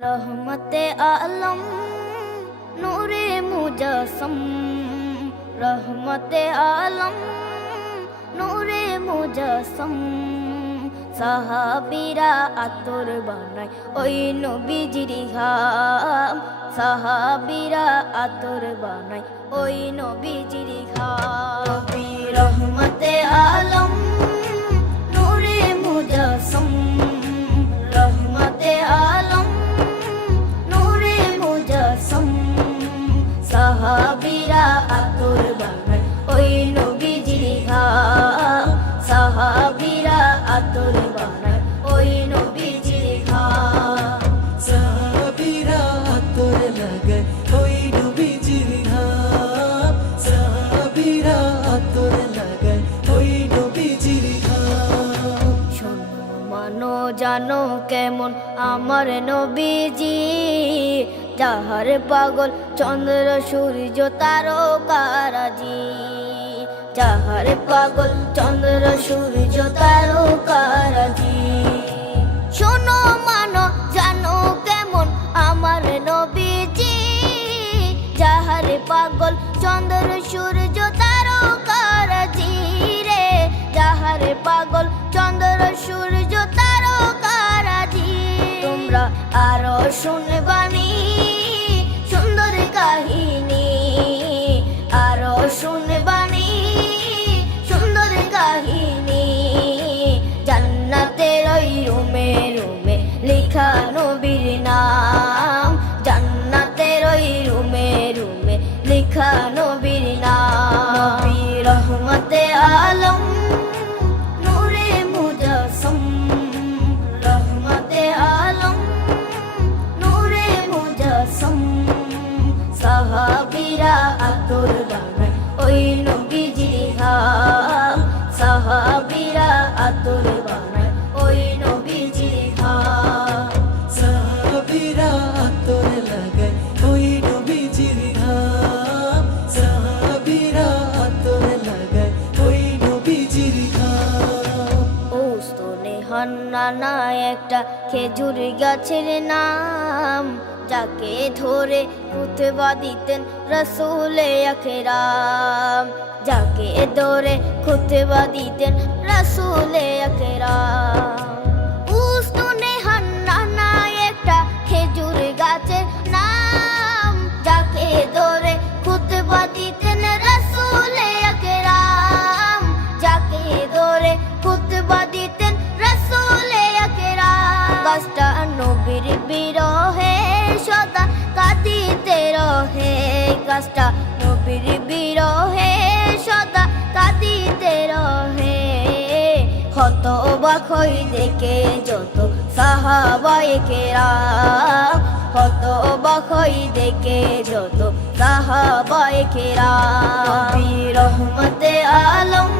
रहमते आलम नूरे मुजस्सम, रहमते आलम नूरे मुजस्सम। সাহাবীরা আতর বানায় ওই নবীজির ঘাম, সাহাবীরা আতর বানায় ওই নবীজির ঘাম। রহমতে আলম নূরে মুজস্সম, রহমতে আলম নূরে মুজস্সম। সাহাবীরা আতর বানায় ওই নবীজির ঘাম, সাহাবীরা আতর বানায় ওই নবীজির ঘাম। সাহাবীরা আতর লাগায় ওই নবীজির ঘাম, সাহাবীরা আতর লাগায় ওই নবীজির ঘাম। শোনো মানো জানো কেমন আমার নবীজি, যাহার পাগল চন্দ্র সূর্য তারকারাজি, যাহার পাগল চন্দ্র সূর্য তারকারাজি। শোনো মানো জানো কেমন আমার নবীজি, যাহার পাগল চন্দ্র সূর্য তারকারাজি রে, যাহার পাগল চন্দ্র সূর্য তারকারাজি। তোমরা আরো শুনবানি সুন্দর কাহিনী, আরো শুনবানি সুন্দর কাহিনী। জান্নাতের ওই রুমে রুমে লেখা নবীর নাম, জান্নাতের ওই রুমে রুমে লেখা নবীর নাম। নবী রহমতে আলম নূরে মুজস্সম, রহমতে আলম নূরে মুজস্সম। সাহাবীরা আতর বানায় ওই নবীজির ঘাম, সাহাবীরা আতর বানায় ওই নবীজির ঘাম। সাহাবীরা আতর লাগায় ওই নবীজির ঘাম, সাহাবীরা আতর লাগায় ওই নবীজির ঘাম। ও স্তনে হান্নানা একটা খেজুর গাছের নাম, যাকে ধরে খুতবা দিতেন রাসূলে আকরাম, যাকে ধরে খুতবা দিতেন রাসূলে আকরাম। উস্তনে হান্নানা একটা খেজুর গাছের নাম, যাকে ধরে খুতবা দিতেন রাসূলে আকরাম, যাকে ধরে খুতবা দিতেন রাসূলে আকরাম। গাছটা নবীর বিরহে সদা কাঁদিতে রহে, গাছটা নবীর বিরহে সদা কাঁদিতে রহে। হতবাক হই দেখে যত সাহাবায়ে কেরাম, হতবাক হই দেখে যত সাহাবায়ে কেরাম। নবী রহমতে আলম